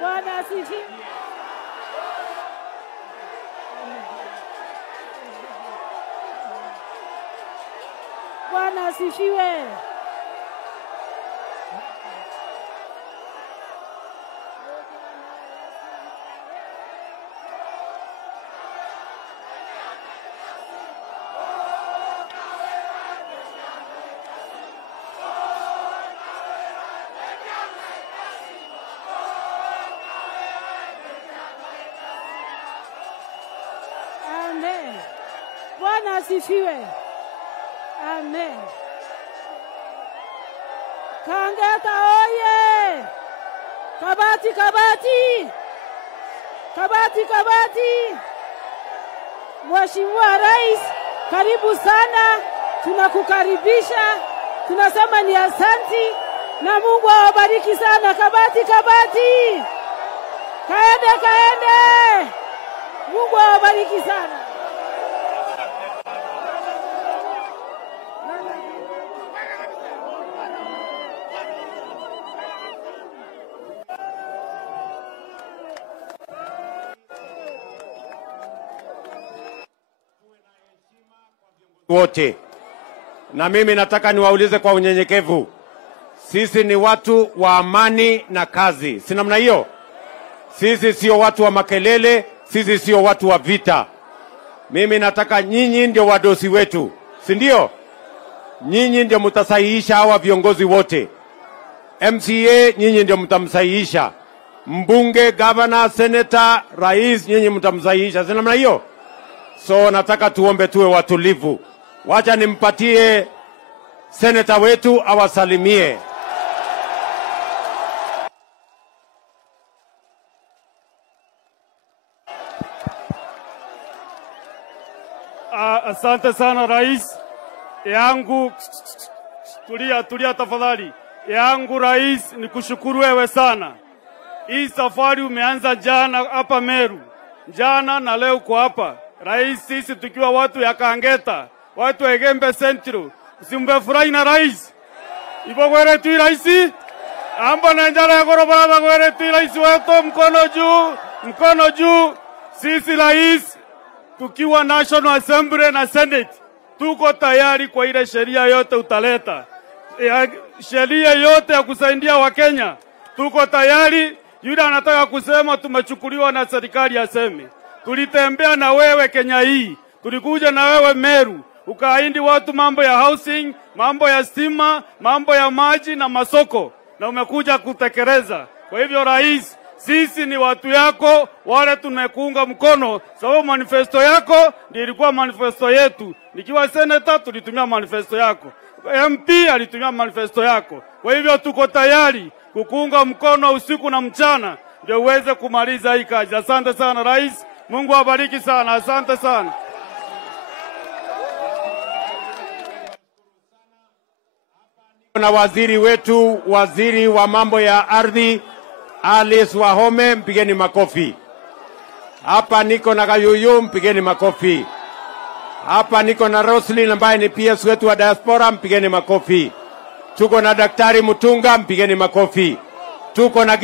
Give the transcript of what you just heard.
Bwana asifiwe. Bwana asifiwe. Amen. Bwana asifiwe. Amen. Kangeta oye! Kabati, Kabati! Kabati, Kabati! Mheshimiwa Rais, karibu sana. Tunakukaribisha. Tunasema ni asanti na Mungu awabariki sana. Kabati, Kabati! Kaende, kaende! Mungu awabariki sana. Wote. Na mimi nataka niwaulize kwa unyenyekevu. Sisi ni watu wa amani na kazi. Si namna hiyo? Sisi sio watu wa makelele, sisi sio watu wa vita. Mimi nataka nyinyi ndio wadosi wetu. Si ndio? Nyinyi ndio mtasahihisha hawa viongozi wote. MCA nyinyi ndio mtamsahihisha. Mbunge, governor, senator, rais nyinyi mtamsahihisha. Si namna hiyo? So nataka tuombe tuwe watulivu. Wacha nimpatie seneta wetu awasalimie. Asante sana rais. Yangu tulia tafadhali. Yangu rais ni kushukuru wewe sana. Hii safari umeanza jana hapa Meru. Jana na leo uko hapa. Rais, sisi tukiwa watu ya Kangeta, watu wa Gembe Central, usimbefurahi na rais. Ipo kwere tu rais. Amba na njara ya korobara kwere tu rais wetu, mkono juu. Sisi rais, tukiwa National Assembly na Senate, tuko tayari kwa ile sheria yote utaleta. Sheria yote ya kusaidia Wakenya, tuko tayari. Yule anataka kusema tumechukuliwa na serikali aseme. Tulitembea na wewe Kenya hii. Tulikuja na wewe Meru. Ukaahidi watu mambo ya housing, mambo ya stima, mambo ya maji na masoko. Na umekuja kutekeleza. Kwa hivyo rais, sisi ni watu yako, wale tunakuunga mkono. Sababu manifesto yako ndio ilikuwa manifesto yetu. Nikiwa senator tulitumia manifesto yako. MP alitumia manifesto yako. Kwa hivyo tuko tayari kukuunga mkono usiku na mchana ndio uweze kumaliza hii kazi. Asante sana rais. Mungu awabariki sana. Asante sana. Na waziri wetu, waziri wa mambo ya ardhi, Alice Wahome, mpigeni makofi. Hapa niko na Kayuyu, mpigeni makofi. Hapa niko na Roslyn ambaye ni PS wetu wa diaspora, mpigeni makofi. Tuko na Daktari Mutunga, mpigeni makofi. Tuko na